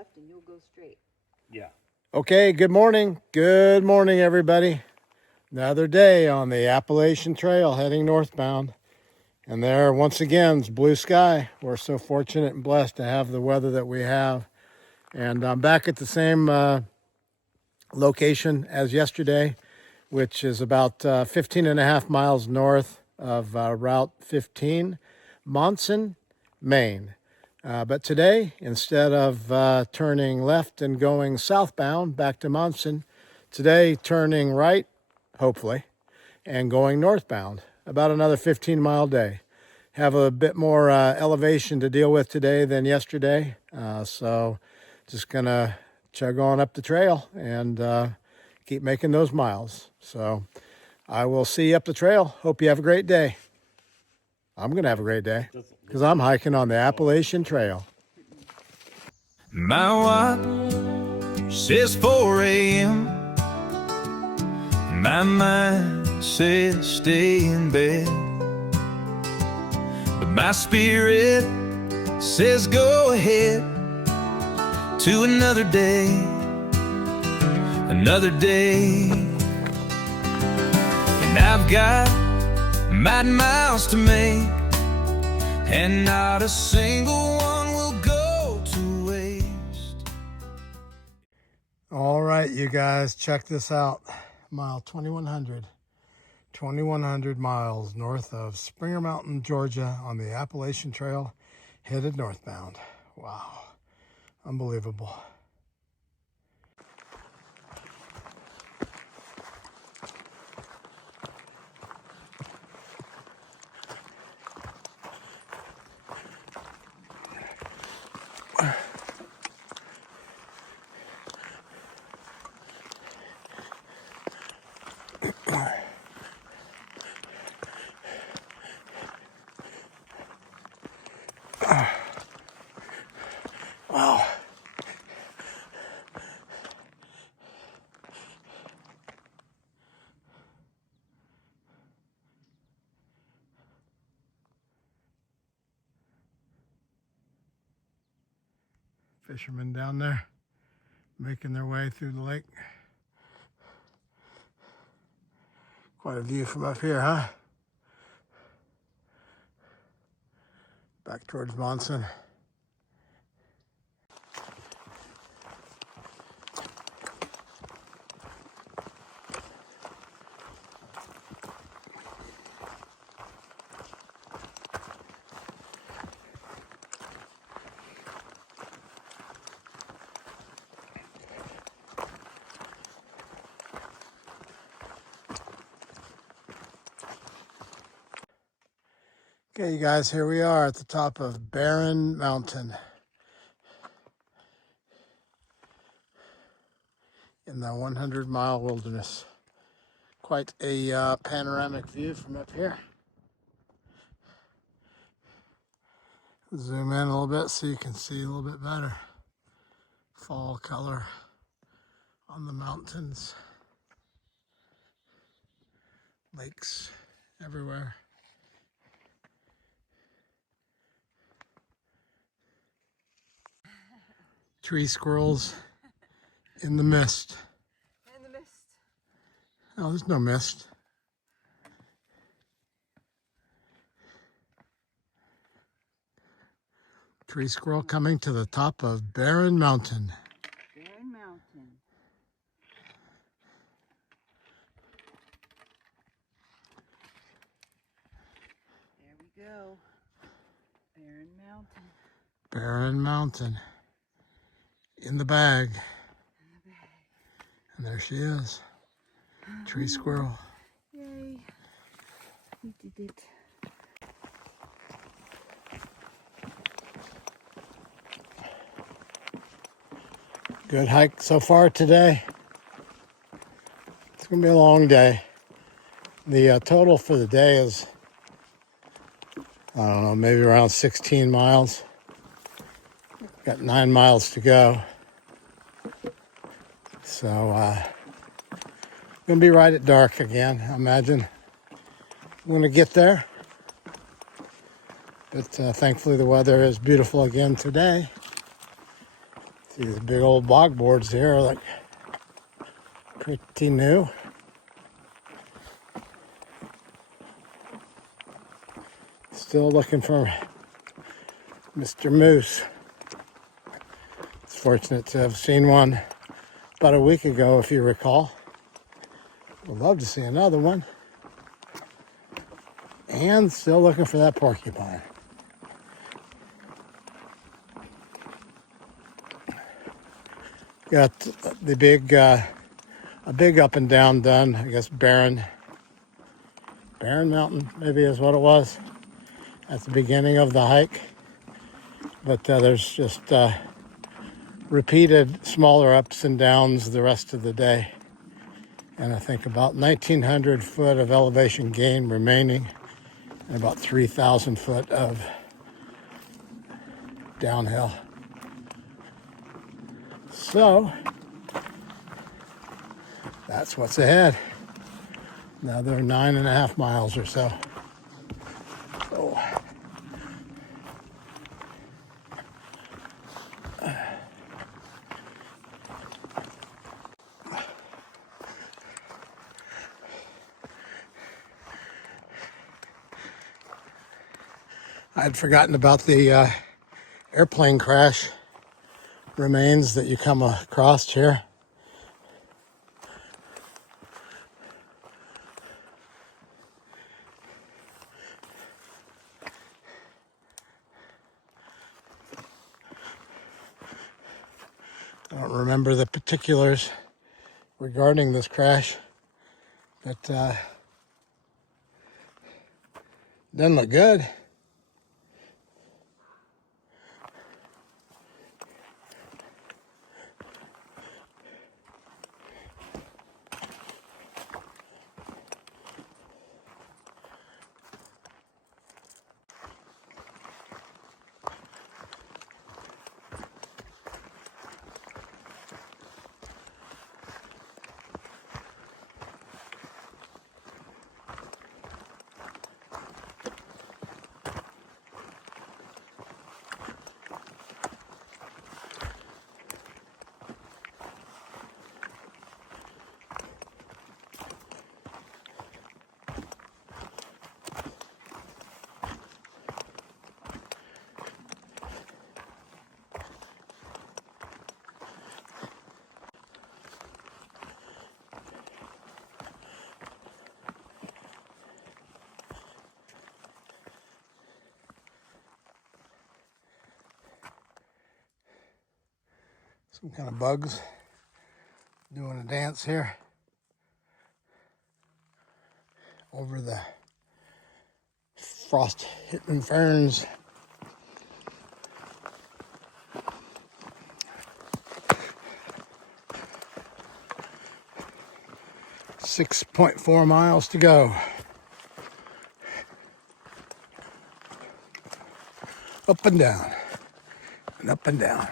left and you'll go straight. Yeah. Okay, good morning. Good morning, everybody. Another day on the Appalachian Trail heading northbound. And there, once again, is blue sky. We're so fortunate and blessed to have the weather that we have. And I'm back at the same location as yesterday, which is about 15 and a half miles north of Route 15, Monson, Maine. But today, instead of turning left and going southbound back to Monson, today turning right, hopefully, and going northbound. About another 15-mile day. Have a bit more elevation to deal with today than yesterday. So just gonna chug on up the trail and keep making those miles. So I will see you up the trail. Hope you have a great day. I'm gonna have a great day because I'm hiking on the Appalachian Trail. My watch says 4 a.m. My mind says stay in bed, but my spirit says go ahead to another day, another day. And I've got mighty miles to make, and not a single one will go to waste. All right, you guys, check this out. Mile 2100 miles north of Springer Mountain, Georgia on the Appalachian Trail, headed northbound. Wow, unbelievable. Wow. Fishermen down there making their way through the lake. Quite a view from up here, huh? Back towards Monson. Okay, you guys, here we are at the top of Barren Mountain in the 100-mile wilderness. Quite a panoramic view from up here. Zoom in a little bit so you can see a little bit better. Fall color on the mountains. Lakes everywhere. Tree squirrels in the mist. In the mist. Oh, there's no mist. Tree squirrel coming to the top of Barren Mountain. Barren Mountain. There we go. Barren Mountain. Barren Mountain. In the bag. And there she is. Tree squirrel. Yay. We did it. Good hike so far today. It's going to be a long day. The total for the day is, I don't know, maybe around 16 miles. Got 9 miles to go. So, going to be right at dark again, I imagine. I'm going to get there. But thankfully the weather is beautiful again today. See these big old bog boards here are like pretty new. Still looking for Mr. Moose. It's fortunate to have seen one about a week ago, if you recall. Would love to see another one. And still looking for that porcupine. Got the big, a big up and down done. I guess Barren Mountain maybe is what it was at the beginning of the hike. But there's just repeated smaller ups and downs the rest of the day. And I think about 1,900 foot of elevation gain remaining and about 3,000 foot of downhill. So that's what's ahead. Another 9.5 miles or so. I'd forgotten about the airplane crash remains that you come across here. I don't remember the particulars regarding this crash, but doesn't look good. Some kind of bugs doing a dance here over the frost-hitten ferns. .4 miles to go. Up and down, and up and down.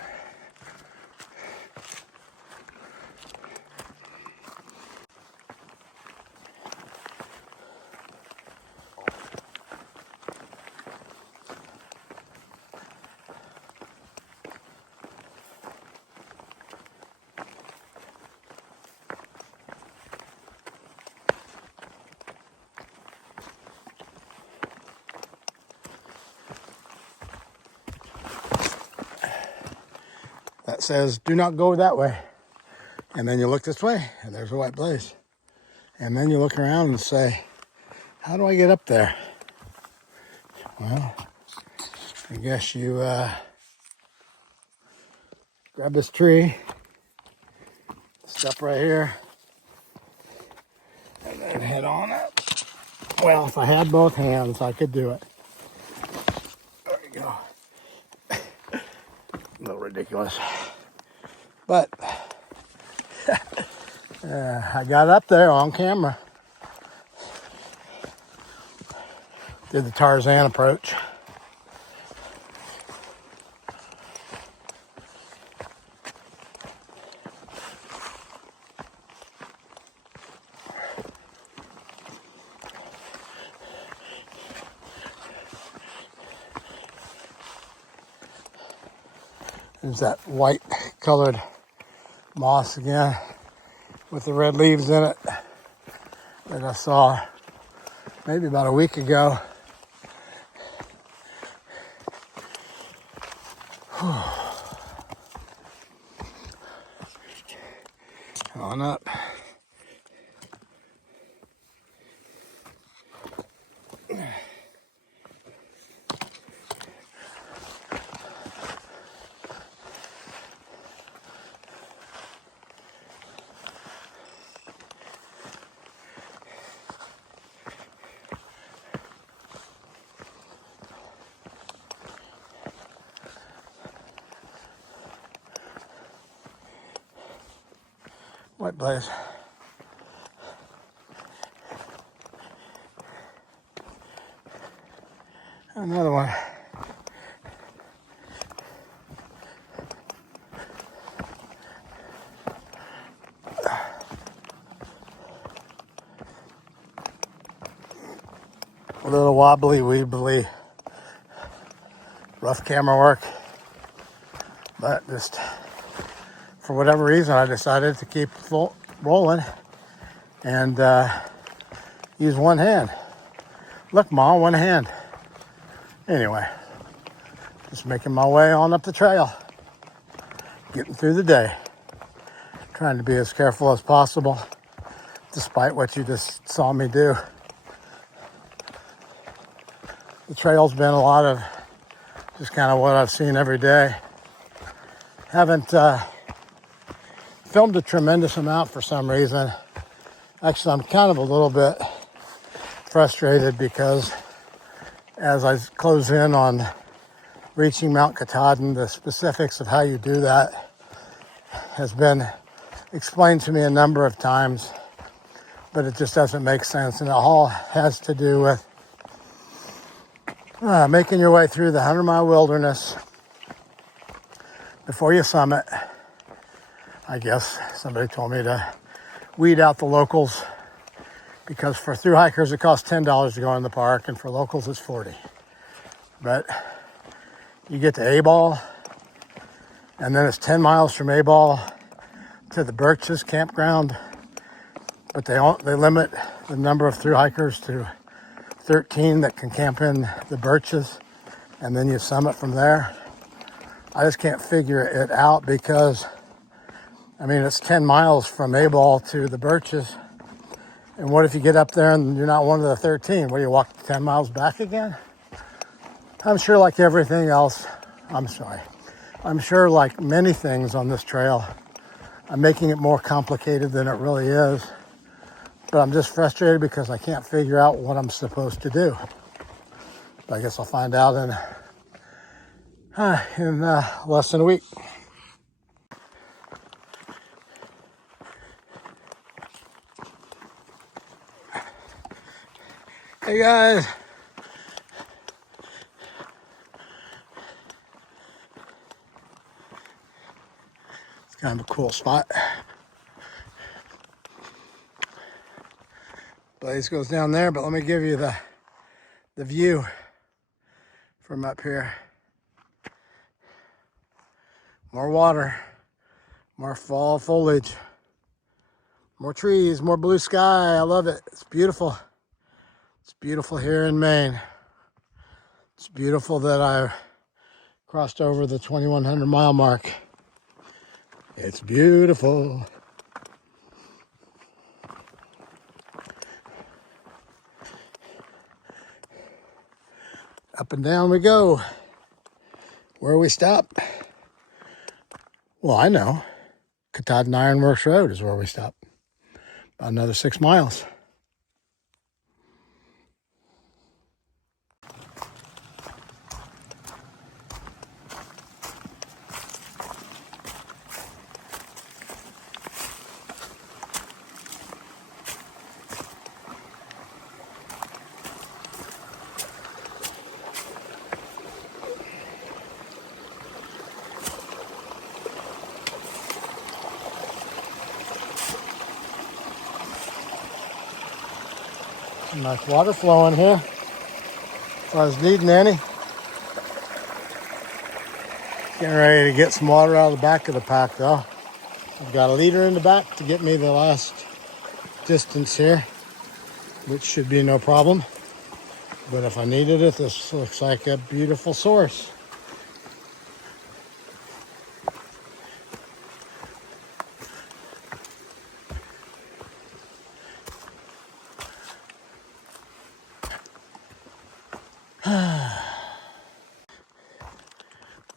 That says, do not go that way. And then you look this way, and there's a white blaze. And then you look around and say, how do I get up there? Well, I guess you grab this tree, step right here, and then head on up. Well, if I had both hands, I could do it. There we go. A little ridiculous. But I got up there on camera. Did the Tarzan approach. There's that white colored moss again with the red leaves in it that I saw maybe about a week ago. On up. White blaze. Another one. A little wobbly, weebly, rough camera work, but just for whatever reason I decided to keep rolling and use one hand. Look, Ma, one hand. Anyway, just making my way on up the trail, getting through the day, trying to be as careful as possible despite what you just saw me do. The trail's been a lot of just kind of what I've seen every day. Haven't filmed a tremendous amount for some reason. Actually, I'm kind of a little bit frustrated because as I close in on reaching Mount Katahdin, the specifics of how you do that has been explained to me a number of times, but it just doesn't make sense. And it all has to do with making your way through the 100-mile wilderness before you summit. I guess somebody told me to weed out the locals because for thru hikers it costs $10 to go in the park and for locals it's $40. But you get to A-Ball and then it's 10 miles from A-Ball to the Birches campground, but they limit the number of thru hikers to 13 that can camp in the Birches, and then you summit from there. I just can't figure it out because, I mean, it's 10 miles from A-Ball to the Birches, and what if you get up there and you're not one of the 13? What, do you walk 10 miles back again? I'm sure like everything else, I'm sure like many things on this trail, I'm making it more complicated than it really is. But I'm just frustrated because I can't figure out what I'm supposed to do. But I guess I'll find out in less than a week. Hey guys. It's kind of a cool spot. Blaze goes down there, but let me give you the view from up here. More water, more fall foliage, more trees, more blue sky. I love it. It's beautiful. It's beautiful here in Maine. It's beautiful that I crossed over the 2,100 mile mark. It's beautiful. Up and down we go. Where we stop? Well, I know. Katahdin Ironworks Road is where we stop. About another 6 miles. Some nice water flowing here. If I was needing any. Getting ready to get some water out of the back of the pack though. I've got a liter in the back to get me the last distance here, which should be no problem. But if I needed it, this looks like a beautiful source.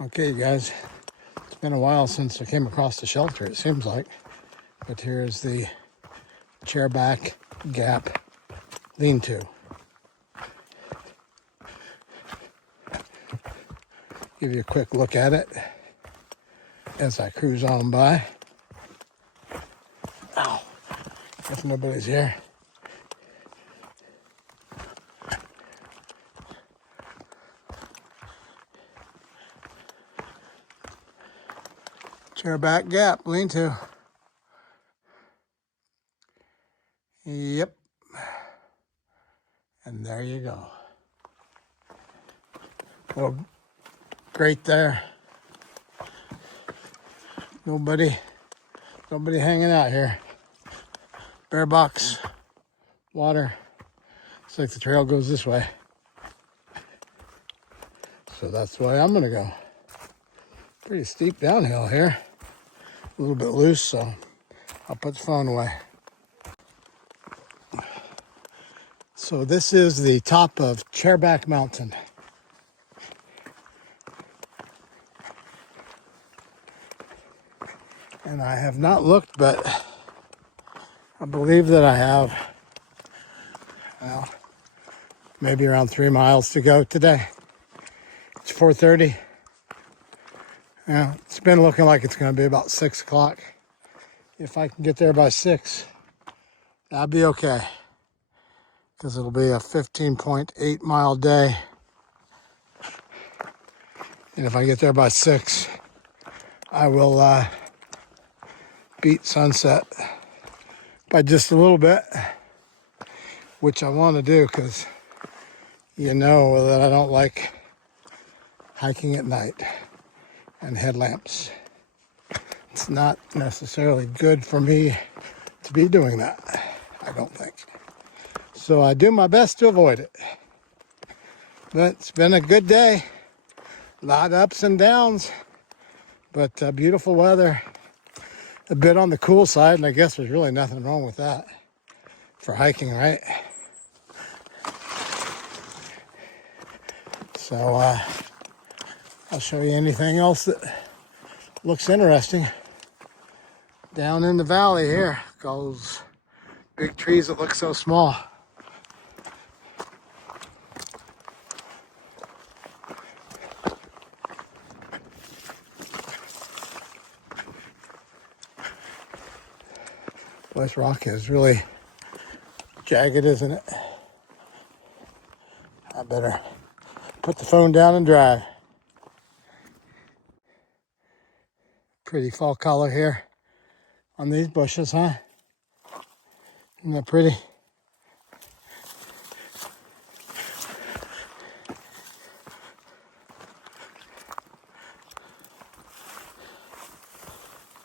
Okay, guys, it's been a while since I came across the shelter, it seems like. But here's the chairback gap lean-to. Give you a quick look at it as I cruise on by. Ow, if nobody's here. Chairback gap, lean-to. Yep. And there you go. Well, great there. Nobody hanging out here. Bare box, water. Looks like the trail goes this way. So that's the way I'm gonna go. Pretty steep downhill here. A little bit loose, so I'll put the phone away. So this is the top of Chairback Mountain. And I have not looked, but I believe that I have, well, maybe around 3 miles to go today. It's 4:30. Yeah, it's been looking like it's going to be about 6 o'clock. If I can get there by 6, that'll be okay. Because it'll be a 15.8 mile day. And if I get there by 6, I will beat sunset by just a little bit, which I want to do because you know that I don't like hiking at night and headlamps. It's not necessarily good for me to be doing that, I don't think. So I do my best to avoid it. But it's been a good day. A lot of ups and downs, but beautiful weather. A bit on the cool side, and I guess there's really nothing wrong with that for hiking, right? So I'll show you anything else that looks interesting. Down in the valley here goes big trees that look so small. This rock is really jagged, isn't it? I better put the phone down and drive. Pretty fall color here on these bushes, huh? Isn't that pretty?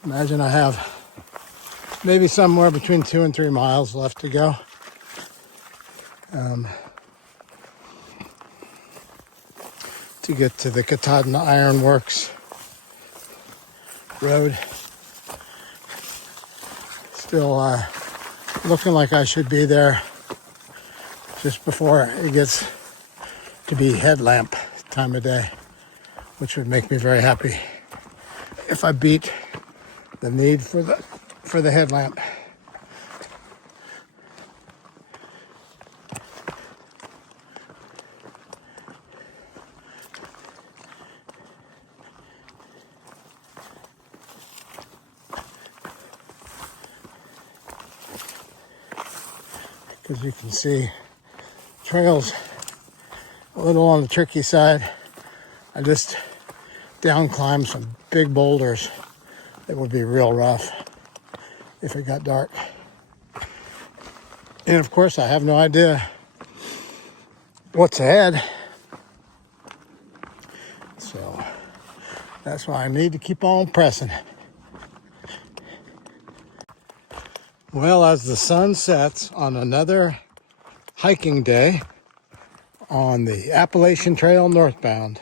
Imagine I have maybe somewhere between 2 and 3 miles left to go. To get to the Katahdin Iron Works road. Still looking like I should be there just before it gets to be headlamp time of day, which would make me very happy if I beat the need for the headlamp. Because you can see trails a little on the tricky side. I just down climbed some big boulders that would be real rough if it got dark. And of course, I have no idea what's ahead. So That's why I need to keep on pressing. Well, as the sun sets on another hiking day on the Appalachian Trail northbound,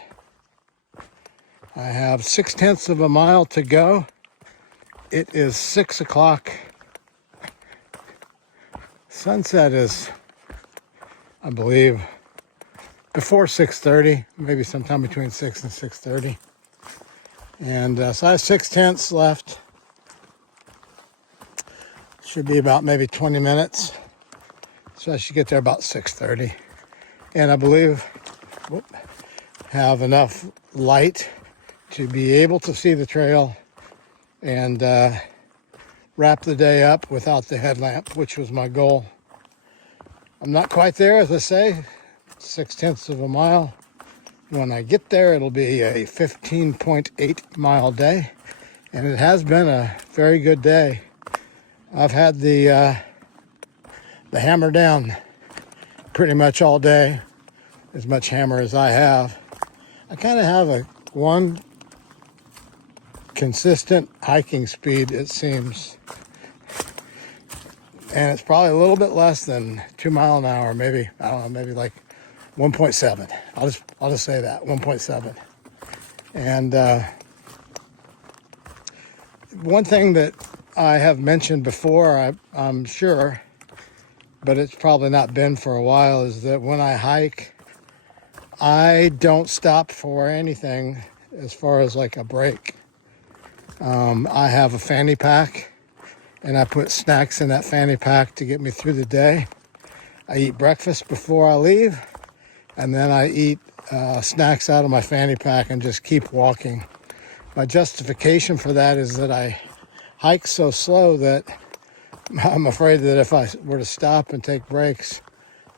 I have 6/10 of a mile to go. It is 6 o'clock. Sunset is, I believe, before 6:30, maybe sometime between 6 and 6:30. And so I have 6/10 left. Should be about maybe 20 minutes. So I should get there about 6:30. And I believe have enough light to be able to see the trail and wrap the day up without the headlamp, which was my goal. I'm not quite there, as I say, 6/10 of a mile. When I get there, it'll be a 15.8 mile day, and it has been a very good day. I've had the hammer down pretty much all day, as much hammer as I have. I kind of have one consistent hiking speed, it seems, and it's probably a little bit less than 2 miles an hour, maybe, I don't know, maybe like 1.7. I'll just say that, 1.7. And one thing that I have mentioned before, I'm sure, but it's probably not been for a while, is that when I hike, I don't stop for anything as far as like a break. I have a fanny pack, and I put snacks in that fanny pack to get me through the day. I eat breakfast before I leave, and then I eat snacks out of my fanny pack and just keep walking. My justification for that is that I hike so slow that I'm afraid that if I were to stop and take breaks,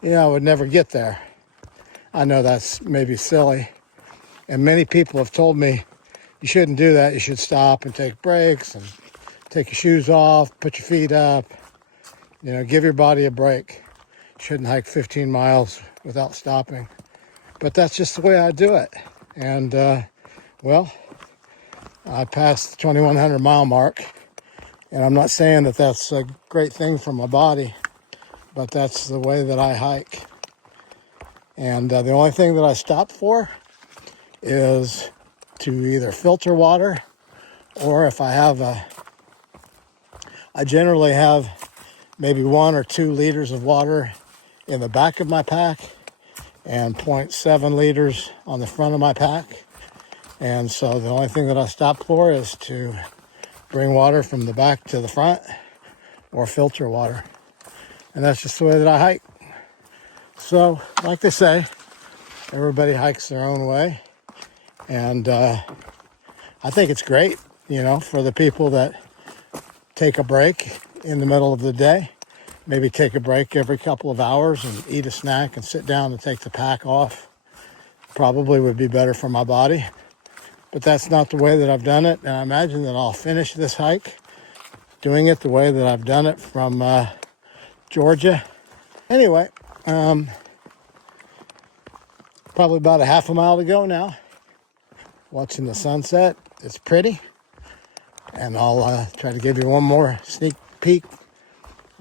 I would never get there. I know that's maybe silly, and many people have told me you shouldn't do that. You should stop and take breaks and take your shoes off, put your feet up, give your body a break. You shouldn't hike 15 miles without stopping. But that's just the way I do it. And, I passed the 2,100 mile mark, and I'm not saying that that's a great thing for my body, but that's the way that I hike. And the only thing that I stop for is to either filter water, or if I have I generally have maybe 1 or 2 liters of water in the back of my pack and 0.7 liters on the front of my pack. And so the only thing that I stop for is to bring water from the back to the front or filter water. And that's just the way that I hike. So, like they say, everybody hikes their own way. And I think it's great, for the people that take a break in the middle of the day. Maybe take a break every couple of hours and eat a snack and sit down and take the pack off. Probably would be better for my body. But that's not the way that I've done it. And I imagine that I'll finish this hike doing it the way that I've done it from Georgia. Anyway, probably about a half a mile to go now. Watching the sunset. It's pretty. And I'll try to give you one more sneak peek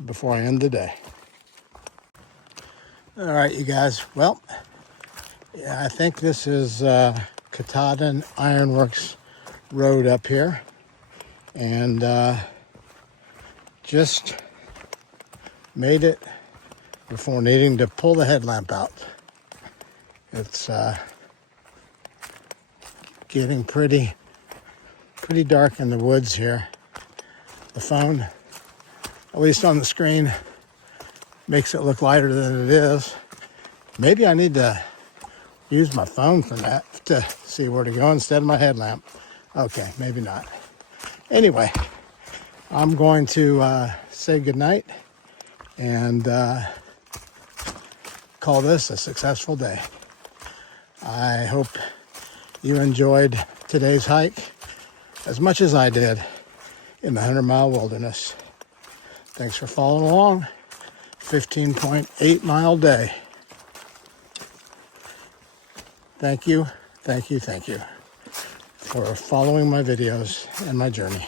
before I end the day. All right, you guys. Well, I think this is Katahdin Ironworks Road up here. And just made it before needing to pull the headlamp out. It's getting pretty dark in the woods here. The phone, at least on the screen, makes it look lighter than it is. Maybe I need to use my phone for that to see where to go instead of my headlamp. Okay, maybe not. Anyway, I'm going to say goodnight and call this a successful day. I hope you enjoyed today's hike as much as I did in the 100-mile wilderness. Thanks for following along. 15.8 mile day. Thank you, thank you, thank you. for following my videos and my journey.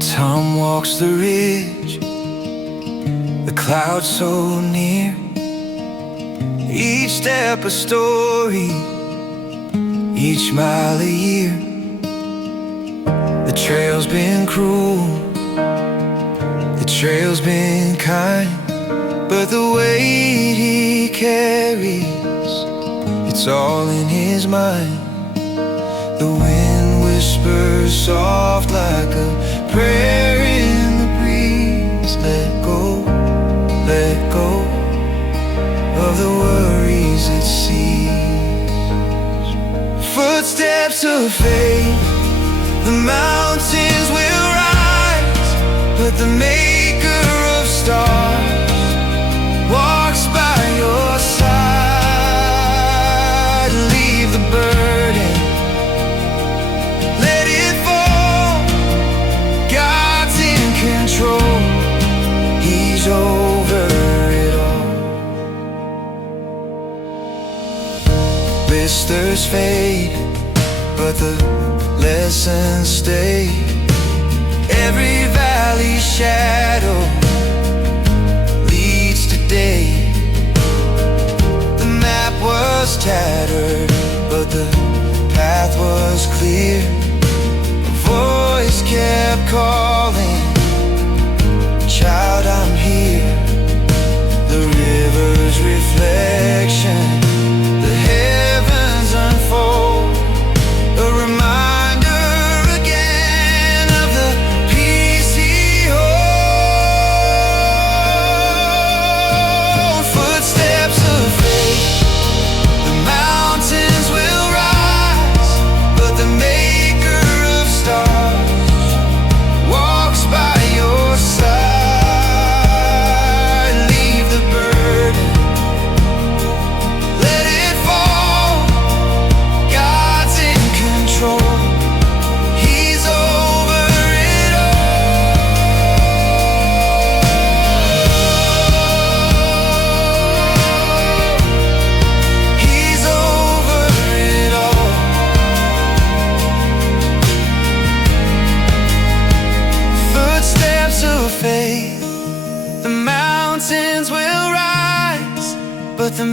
Tom walks the ridge, the clouds so near. Each step a story, each mile a year. The trail's been cruel, the trail's been kind, but the weight he carries, it's all in his mind. The wind whispers soft like a prayer in the breeze. Let go of the worries it sees. Footsteps of faith, the mountains will rise, but the maker of stars walks by your side. Leave the burden, let it fall. God's in control, He's over it all. Blisters fade, but the lessons stay. Every valley shadow leads to day. The map was tattered, but the path was clear. A voice kept calling, child, I'm here. The river's reflection, the heavens unfold, a reminder again of the peace He holds. Footsteps of faith, the mountains will rise, but the maker of stars walks by your side. Leave the burden, let it fall. God's in control, He's over it all. He's over it all. Footsteps of faith, the mountains will rise, but the